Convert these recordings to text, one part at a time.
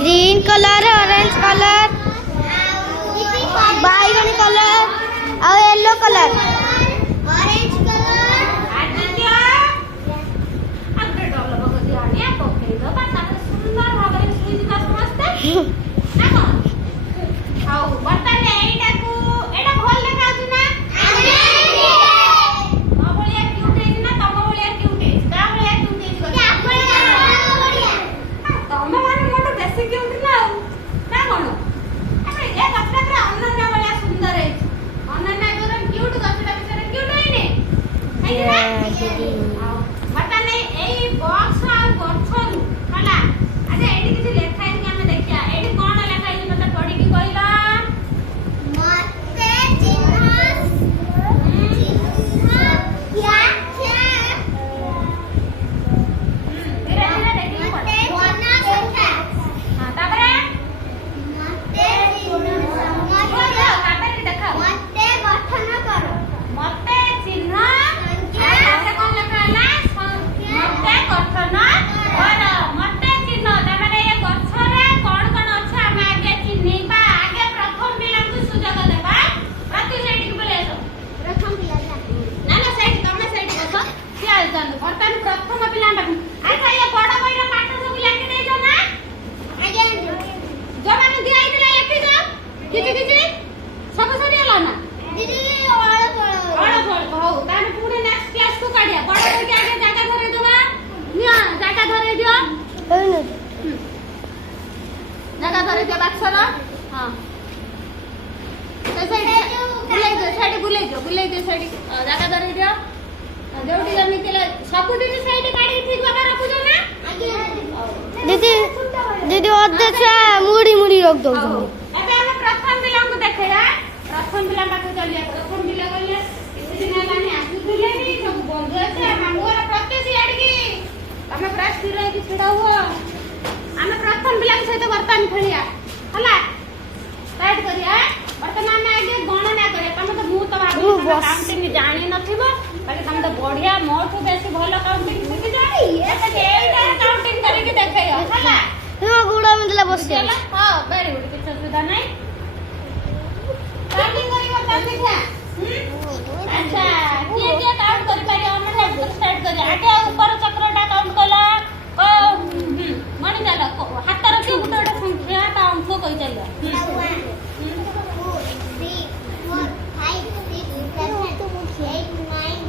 Green colour orange colour बैगनी colour और yellow colour orange colour दीदी दीदी अध्यक्ष मुड़ी मुड़ी रख दो एबे हम प्रथम पिला को देखे या प्रथम पिला पाके चलिया प्रथम पिला कहले इसे दिन लानी आसुथिले नी सब बंद আছে हमर प्रत्येक याड की हम प्रास स्थिर रही की छिड़ा हुआ हम प्रथम पिला के सहित वर्तमान खेलिया हला स्टार्ट करिया वर्तमान में आगे गणना करे तमे तो मु तो भाबी काउंटिंग जानि नथिबो बाकी तमे तो बढ़िया मोठो बेसी भलो काउंटिंग सिखि जाई ए तो एटा काउंटिंग करे के देखैया हला गुड़ा मतलब बस हां वेरी गुड किछ सुविधा नहीं काउंटिंग करी बता देखा अच्छा के काउंट करि पारे हमने सब स्टार्ट करी आगे ऊपर चक्रटा काउंट कला मानी जाला हाथ रखी गुटा संख्या ता अंक कहि चलिया 1 2 3 4 5 6 7 8 9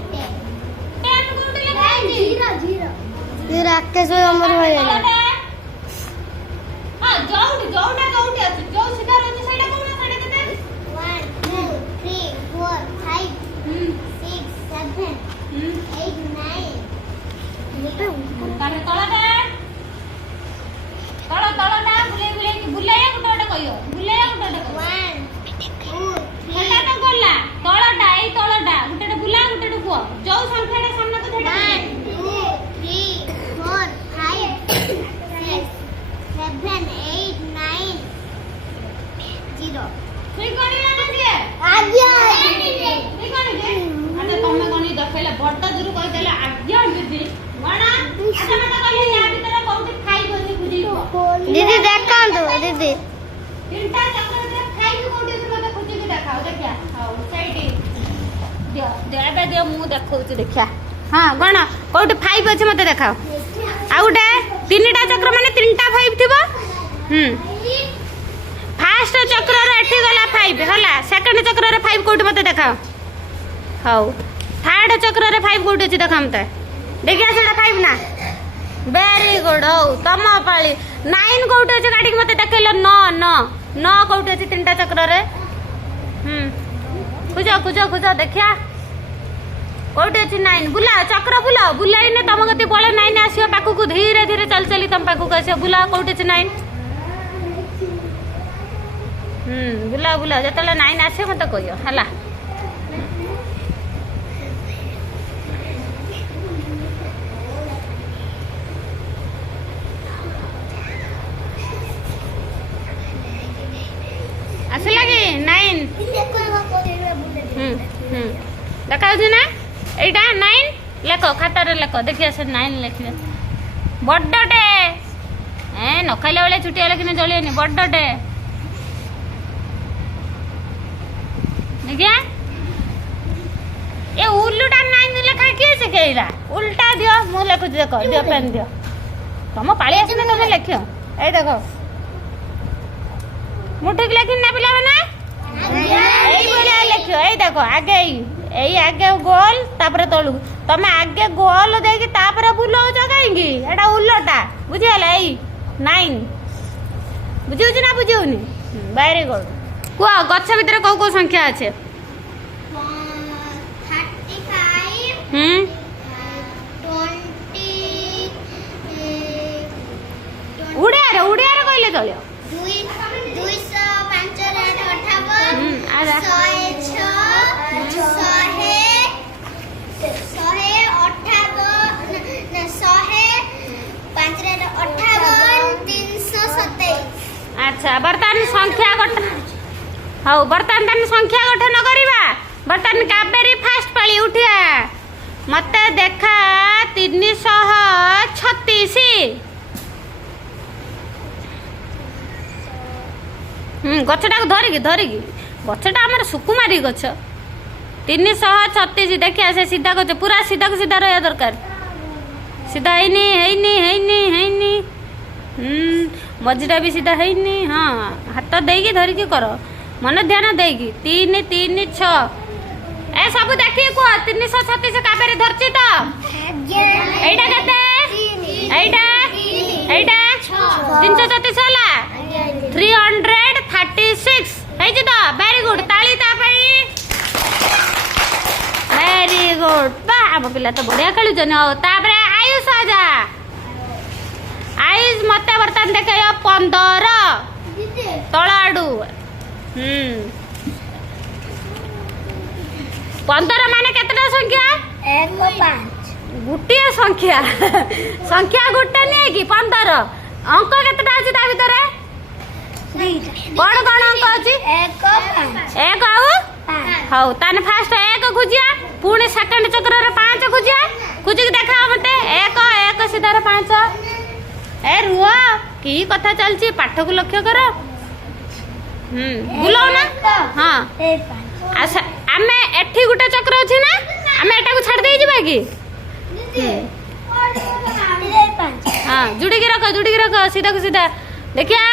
10 राकेश भाई हमर भाई हां जोउडी जोउडा काउंट अछि जो सीधा रहछि सेटा कोन सेटा केते 1 2 3 4 5 6 7 8 9 तारे तळटा तळटा बुलाया गुटा कहियो बुलाया गुटा 1 2 सेटा तो बोलला तळटा एई तळटा गुटा बुला गुटा को जो संख्याटा सामने तो सेटा 1 2 3 4 5 6 7 8 9 0 ठीक करिला ना जे आज्ञा ठीक करि दे अरे तमे कोनी देखैले बड्ड दूर कहि देले आज्ञा दीदी वणा अच्छा मत कहले या भीतर कोउठी खाई बसी बुझी दीदी देखा दो दीदी तीनटा चक्र में खाई कोउठी मत खुजी के देखाओ देखिया हां साइड दे दे मु देखौ छी देखिया हां गण कोउठी 5 अछि मते देखाओ आउटा तीनटा चक्र माने तीनटा 5 थिबो फर्स्ट चक्र रे एठी गला 5 हला सेकंड चक्र रे 5 कोउठी मते देखाओ हाउ थर्ड चक्र रे 5 कोउठी अछि देखा मते देखिया सेटा 5 ना वेरी गुड हो तम पाली 9 कोउठी अछि गाडी मते देखैलो 9 9 9 कोउठी अछि तीनटा चक्र रे खुजा देखिया कोउठी अछि 9 बुला चक्र बुला बुलाइने तम गति बोले 9 आसियो पाखु को धीरे धीरे चल चली तम पाखु को आसियो बुला कोउठी अछि 9 बुला बुला जतले 9 आसियो मते कहियो हला आसला कि 9 देखा ना एटा 9 लेखो खाता रे लेखो देखिया से 9 लेखिया बड्डटे ए न खाइला बेले छुट्टी हेले कि जलियनी बड्डटे देखिया ए उल्लूटा नाइन लेखा किए शिखेला उल्टा दियो मु लेखुच देख दियो पेन दियो तुम पाली आसने तुम लेख ए देख मु ठीक लेखिन ना पिला बना लेख ए देख आगे यही आगे गोल तापर तलू तुम आगे गोल देकी तापर बुलाऊच कहीं एटा उल्लटा बुझीगला यही नाइन बुझी ना बुझी वेरी गुड कह गछ भितर कौ कौ संख्या अच्छे उड़िया कहले चलो अच्छा बर्तमान संख्या गठन हाँ बर्तमान संख्या गठन करवा बर्तमान कावेरी फास्ट पाली उठिया मत देखा 336 गछटा धरिकी धरिकी गछटा आमर सुकुमारी गछ 336 देखिए से सीधा गछ पूरा सीधा को सीधा रहा दरकार सीधा है मझीटा भी सीधा है हाँ हाथ देकी धरिकी कर मन ध्यान देकी 3 3 6 ए सब देखिए कह 336 कावेरी धरची तो एटा केते एटा एटा 336 होला 336 है जी तो वेरी गुड ताली ता पई वेरी गुड बा हम पिला तो बढ़िया खेलु जने हो तापरे आयुष आजा आयुष मते बर्तन देखायो 15 तळाडू 15 माने केतटा संख्या 1 5 गुटिया संख्या संख्या गुटे नहीं कि 15 अंक केतटा अछि ता भीतर कौन कौन अंक अछि 1 आउ हाउ ताने फास्ट 1 खुजिया पुणी सेकंड चक्र रे 5 खुजिया खुजी देखा मते 1 1 सीधा रे 5 ए रुआ की कथा चलची पाठ को लक्ष्य करो बुलाओ ना हाँ अच्छा आमे एठी गुटे चक्र अछि ना आमे एटा को छाड़ दे जिबा की हाँ जुड़ी के रख सीधा को सीधा देखिया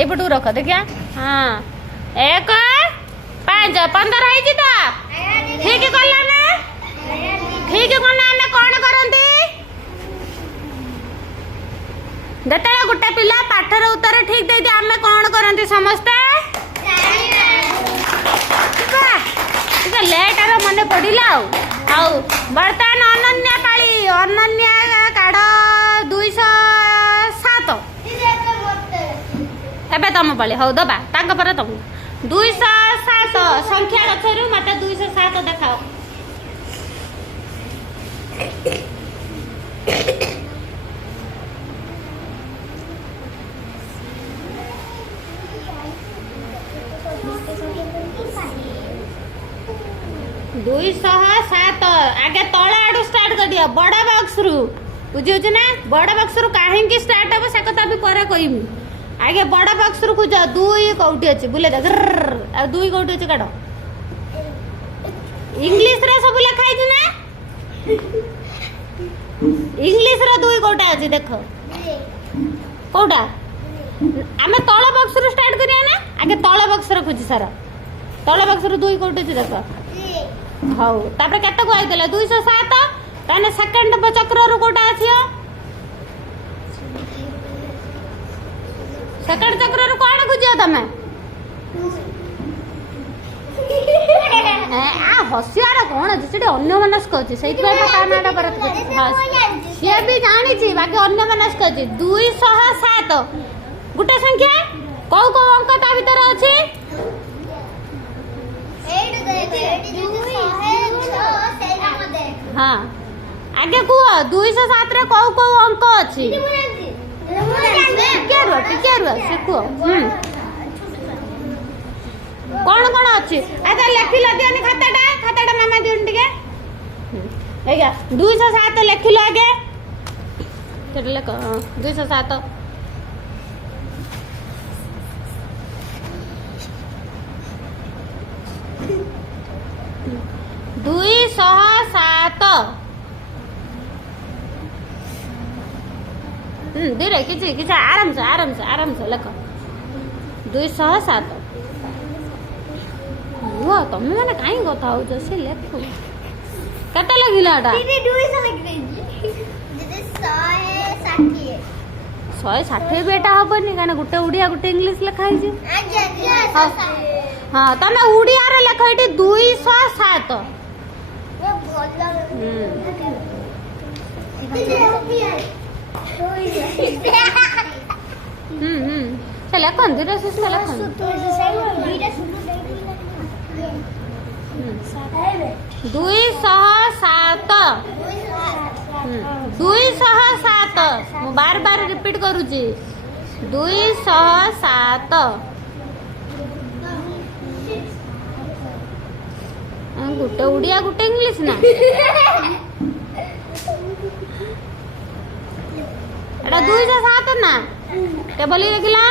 ए पटू रख देखिया हाँ 1 5 15 है जी तो ठीक करला ना ठीक करना आमे कौन करंती जेतेला गुटे पिला पाठर उत्तर ठीक दे दे आमे कौन करंती समझते लेट आर मन पड़ा आउ बर्तमान अनन्या पाली अनन्या काढ़ 207 एबे तुम पाली हौ दबा तांका पर तुम 207 संख्या गछरु मते 207 देखाओ दुई सात आगे तले आडू स्टार्ट कर दिया बड़ा बॉक्स रु बुझे ना बड़ा बॉक्स रु कहीं स्टार्ट हम से कथा भी पर कहमी आगे बड़ा बॉक्स रु खोज 2 कौटी अच्छे बुले देख 2 कौटी अच्छे काट इंग्लिश रे सब लिखाई थी ना इंग्लिश रे 2 कौटा अच्छे देख कौटा आमे तले बॉक्स रु स्टार्ट करिया ना आगे तले बॉक्स रे खोज सारा तले बॉक्स रु 2 कौटी अच्छे देख हाउ तापर केते को आइतले 207 ताने सेकंड चक्र रु कोटा आछियो सेकंड चक्र रु कोन खुजियो तमे आ हसियार कोन अछि सेठी अन्य मनस्क अछि सेति भाई ता नाडा परत ये भी जानि छी बाकी अन्य मनस्क अछि 207 गुटे संख्या को अंक ता भीतर अछि हाँ आगे कुह 207 रे कौ कौ अंक अछि टिके रुआ से कुह कौन अछि अच्छा लेखि ल दियनी खाताटा मामा दियन टिके एगा 207 लेखि ल आगे ସେଟା ଲେଖ 207 207 धीरे किसी किसी आराम से लेख 207 वो तुम मैंने कहीं कथा हो से लेख केते लगिला एटा दीदी 200 लग गई दीदी 160 बेटा हबनी काना गुटे उड़िया गुटे इंग्लिश लिखा है हाँ तमे उड़िया रे लेख एटी 207 से लेखन धीरे से लेखन 207 मु बार बार रिपीट करूची 207 गुटे उड़िया गुटे इंग्लिश ना एटा 207 ना के बोली देखिला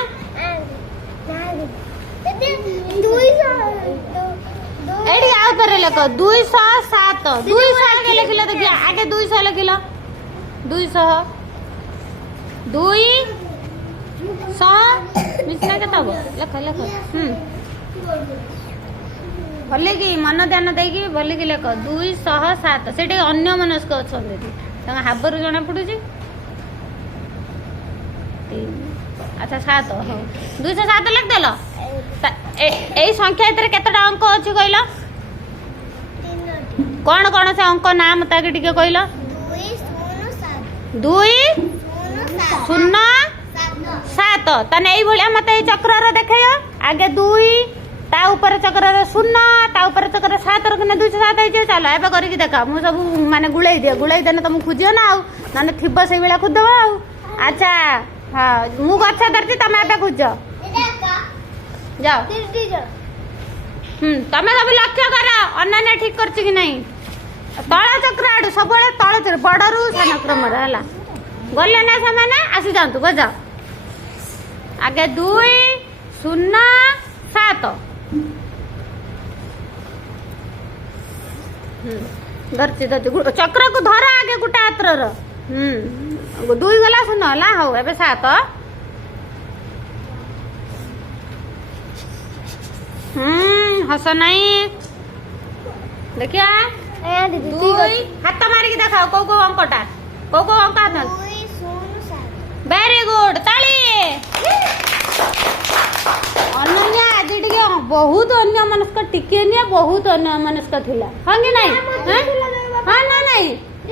एडी आ पर लेख 207 200 के लिखिला देखिए आगे 200 लिखिला 200 मिसना के तब लेख भले कि मन ध्यान देकी भले कि लेख 207 सेठी अन्य मनस्क अछन तंग हाबर जणा पडुची अच्छा 7 हो 207 लिख देलो ए संख्या इतरे केतटा अंक अछि कहलो कौन कौन से अंक नाम ताके टिके कहलो 207 तने एई भलिया मते ए चक्र रे देखैयो आगे 2 ता ऊपर चक्र रे 0 ता ऊपर चक्र 7 रखने 207 हे जे चलो एबे करी देखा मु सब माने गुळै देने तुम खुजियो ना माने थिबो से बेला खुद दबा अच्छा हां मु गच्छा धरती तमे एबे खुजो जाओ तमे सब लक्ष्य कर अन्य ठीक करछि कि नहीं तळ चक्र आडू सब तळ चक्र बडरू सान क्रम रे हला गले ना समान आसी जांतु बजा आगे 207 धरती चक्र को धर आगे गुटा हाथ रो 2 गला सुन ला हो एबे 7 हस नहीं देखिया हाथ मारी दिखाओ कौ कौ अंकटा कौ अंक हाथ वेरी गुड ताली अनन्या आज टिके बहुत अन्य मनस्क टिके निया बहुत अन्य मनस्क थिला हंगे नहीं हां ना नहीं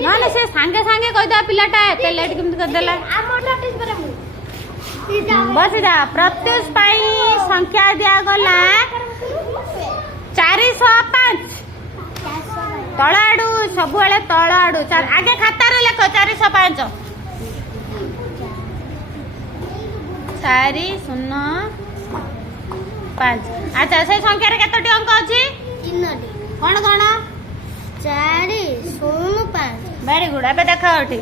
ना से संगे संगे कह दा पिलाटा एते लेट केम कर देला बस जा प्रत्युष पाई संख्या दिया गला 405 तळाडू सबुले तळाडू आगे खाता रे लेख 405 405 अच्छा से संख्या रे केतोटी अंक अछि कोन कोन 405 वेरी गुड एबे देखा ओठी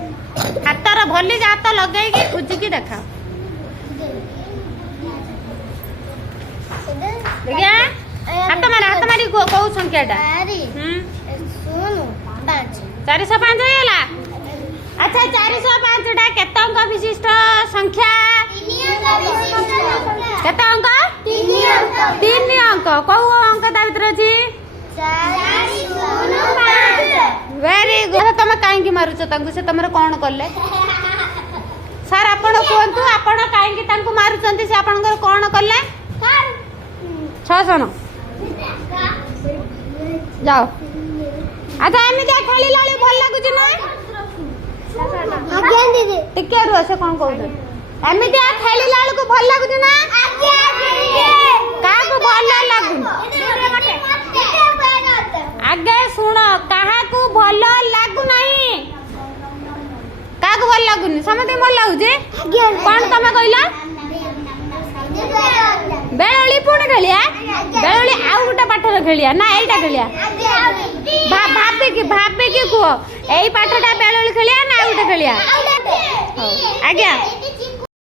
हातर भली जात लगेई की खुजी की देखा देखिया हाथ मारी को संख्याटा 405 हैला अच्छा 405 टा केते अंक विशिष्ट संख्या केते अंक 3 अंक को अंक ता भीतर अछि 405 वेरी गुड तमे काहे की मारुछ तांकु से तमरे कोन करले सर आपण कोंतु आपण काहे की तांकु मारुचंती से आपण कोन करले सर 6 जाओ अच्छा एमिति खेली लाली भल लागु छी ना आगे दीदी टिके रो से कोन कहू एमिति खेली लाल को भल लागु छी ना आगे का को भल लागु आगे सुनो कहा को भल लागु नहीं का को भल लागुनी समते भल लागु जे कोन तमे कहला बेळोली पुणी खेलिया बेळोली आउ गुटा पाठर खेलिया ना एटा खेलिया भाबे की को एई पाठटा बेळोली खेलिया ना आउ गुटा खेलिया ହଉ ଆଜ୍ଞା।